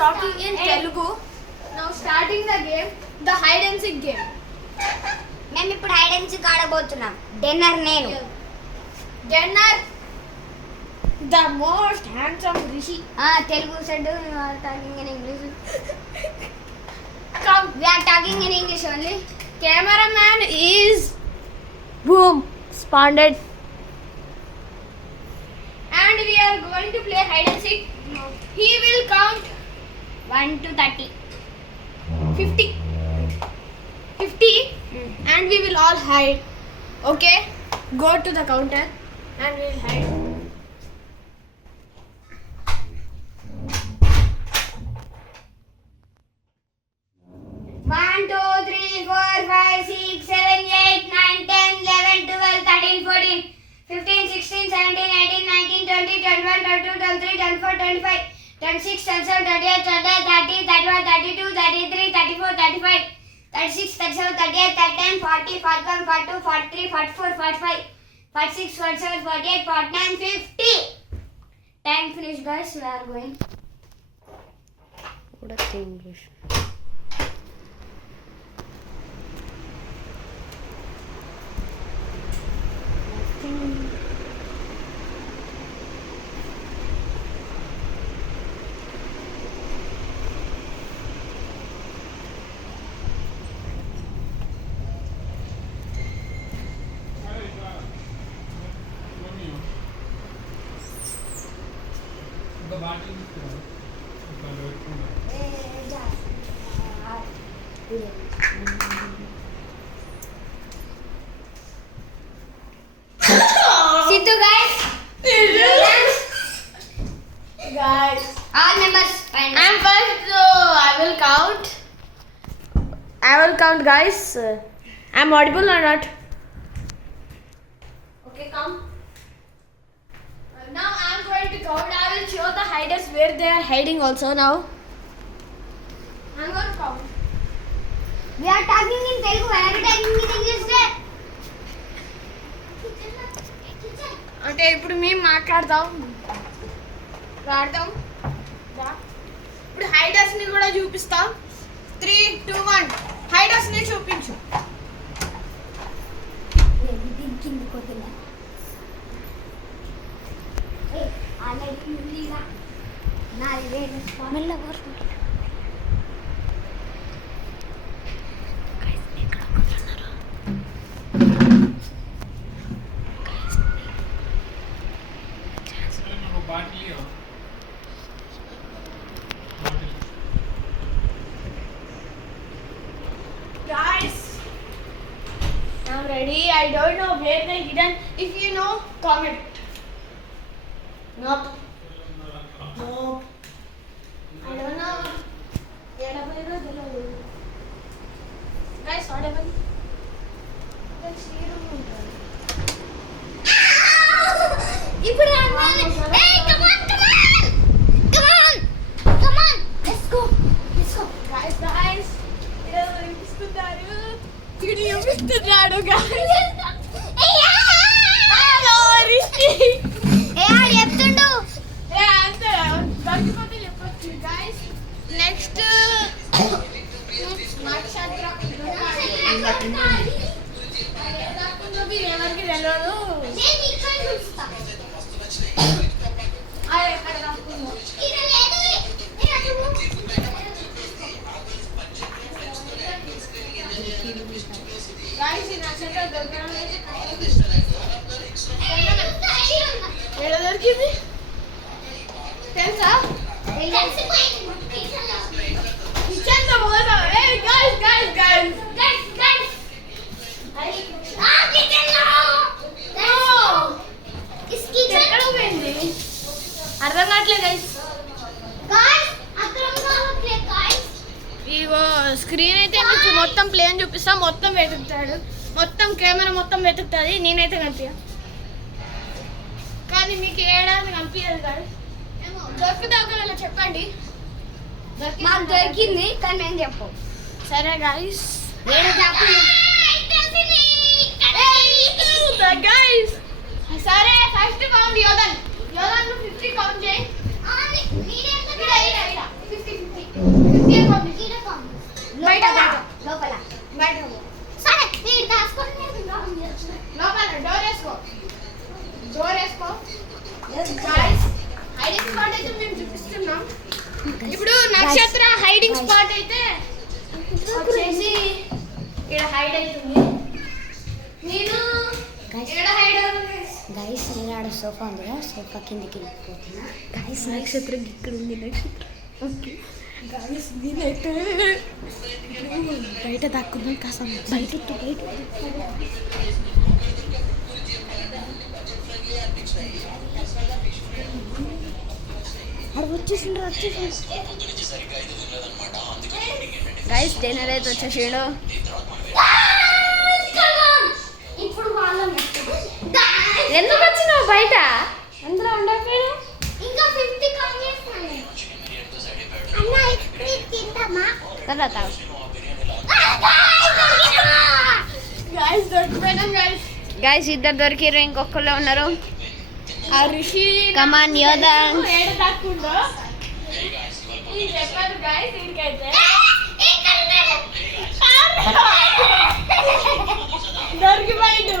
talking in Telugu. Now starting the game, the hide and seek game. మేము ఇప్పుడు hide and seek ఆడబోతున్నాం. డిన్నర్ నేను. Dinner. The most handsome Rishi. Telugu said we are talking in English. Come. We are talking in English only. Cameraman is boom responded. And we are going to play hide and seek. He will count 1 to 30. 50. 50 and we will all hide. Okay? Go to the counter and we will hide. One, 2, 3, 4, 5, 6, 7, 8, 9, 10, 11, 12, 13, 14, 15, 16, 17, 18, 19, 20, 21, 22, 23, 24, 25, 26, 27, 28, 29, 30, 31, 32, 33, 34, 35, 36, 37, 38, 39, 40, 41, 42, 43, 44, 45, 46, 47, 48, 49, 50. Time finished, guys. We are going. What a English. Situ, guys. Guys, All members. I'm first, so I will count. Guys. I'm audible or not? Okay, come. Now I'm going to count. I will show the hiders where they are hiding also now. I'm going to count. We are talking in Telugu. Why are you talking in English? అంటే ఇప్పుడు మేము మాట్లాడతాం ఇప్పుడు హైడర్స్ ని కూడా చూపిస్తాం 3, 2, 1 హైడర్స్ ని చూపించు Guys, I'm ready. I don't know where they hidden. If you know, comment. Nope. I don't know. Guys, what happened? ఇప్పుడు రావాలి. Hey, come on. Let's go. Guys. చూపిస్తున్నాడు guys. Hello, Rishi. ఆడు చెప్తుండు. అంతే దొరికిపోతే చెప్పొచ్చు guys. నెక్స్ట్ ఎవరికి తెలియదు guys, ఈ నక్షత్రం దొరకడం ఎక్కడ దొరికింది తెలుసా కిచెన్ లో పోదాం guys ఎక్కడ పోయింది అర్థం కావట్లేదు guys. ఇగో స్క్రీన్ అయితే మీకు మొత్తం ప్లేన్ చూపిస్తా మొత్తం వెతుకుతాడు మొత్తం కెమెరా మొత్తం వెతుకుతుంది నేనైతే కనిపించా కానీ మీకు ఏడాది కనిపించదు కాదు దొరుకుతా ఒకవేళ చెప్పండి మాకు దొరికింది కానీ మేము చెప్పు. సరే గాయస్ సరే ఫస్ట్ కౌంట్ యోధన్ 50 కౌంట్ చేయి 50 స్పాట్ అయితే మేము చూపిస్తున్నాం. ఇప్పుడు నక్షత్ర హైడింగ్ స్పాట్ అయితే వచ్చేసి ఇక్కడ హైడ్ అవుతుంది. నేను ఇక్కడ హైడ్ అవుతుంది. గైస్ నేను ఆడ సోఫా ఉంది కదా, సోఫా కిందకి వెళ్ళిపోతున్నా. గైస్ నక్షత్రం ఇక్కడ ఉంది. నక్షత్రం ఓకే గైస్ నేనైతే బయట దాక్కున్నాను. కాస్త బయట వచ్చేసిండ్రు. గైస్ డిన్నర్ అయితే వచ్చేసాడు. ఇప్పుడు వాళ్ళని ఎందుకు వచ్చినావు బయట? అందులో ఉండకపోయావు. ఇంకా 50 కౌంట్ చేస్తాను అన్న. ఐస్ క్రీమ్ తింటామా? తర్వాత గైస్ ఇద్దరు దొరికిరు, ఇంకొకళ్ళు ఉన్నారు. ఆ ఋషి కమాన్ యోధా ఏడ దాక్కుండో ఈ చెప్పారు గైస్. ఇంకైతే దొరికిపోయిండు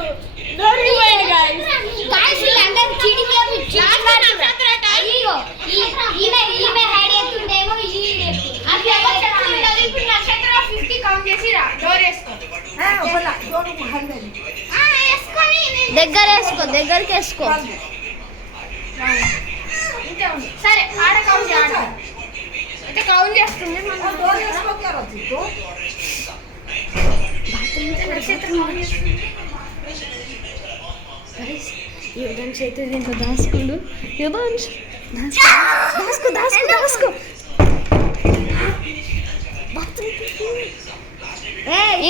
గైస్. గైస్ వీళ్ళందరూ చీటింగ్ చేసి అయ్యో ఈమె హైడ్ అవుతుండేమో. అది ఎవరు చెప్తున్నారు? ఇప్పుడు నక్షత్ర 50 కౌంట్ చేసి రా. డోర్ వేసుకో. దగ్గరికి వేసుకో. సరే ఆడ కౌంట్ చేయాలి. అయితే కౌంట్ చేస్తుంది. యుధాంశ్ అయితే దీంట్లో దాచుకోండు. యుధాంశ్ దాసుకో.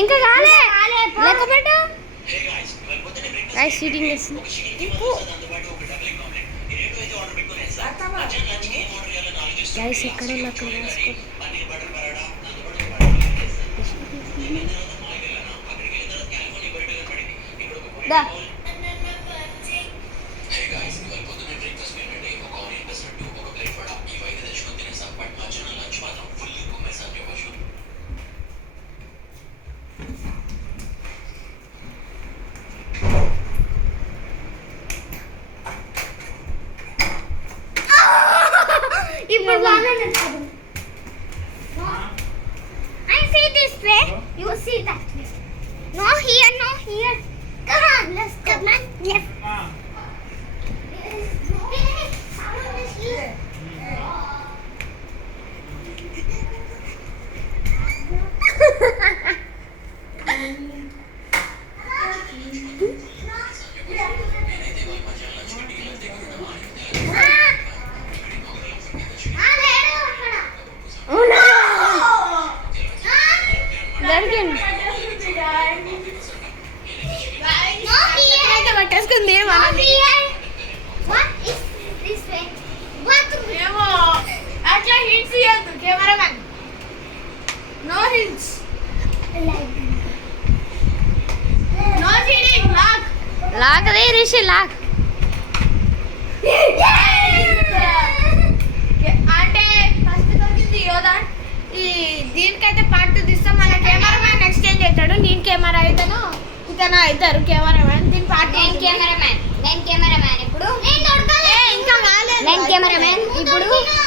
ఇంకా కాలే లెక్క పెట్టు. సీటింగ్ చేస్తుంది. గైస్ ఎక్కడ అక్కడ రాసుకో. దా I see this way. You see that way. No here, no here. Come on, let's go. Come on. Yes. పట్టేసుకుంది ఏమో. అట్లా హింట్స్ ఇవ్వద్దు cameraman. No hints. No cheating. Lock the Rishi lock. అంటే ఫస్ట్ దొరికింది యోధా. ఈ దీనికైతే పార్ట్ 2 తీస్తాం. మన కెమెరామెన్ ఎక్స్చేంజ్ అవుతాడు. నేను కెమెరా అవుతాను, ఇతను అవుతారు కెమెరామెన్. దీని పార్ట్ నేను కెమెరామెన్ ఇప్పుడు. ఇంకా కాలేదు. నేను కెమెరామెన్ ఇప్పుడు.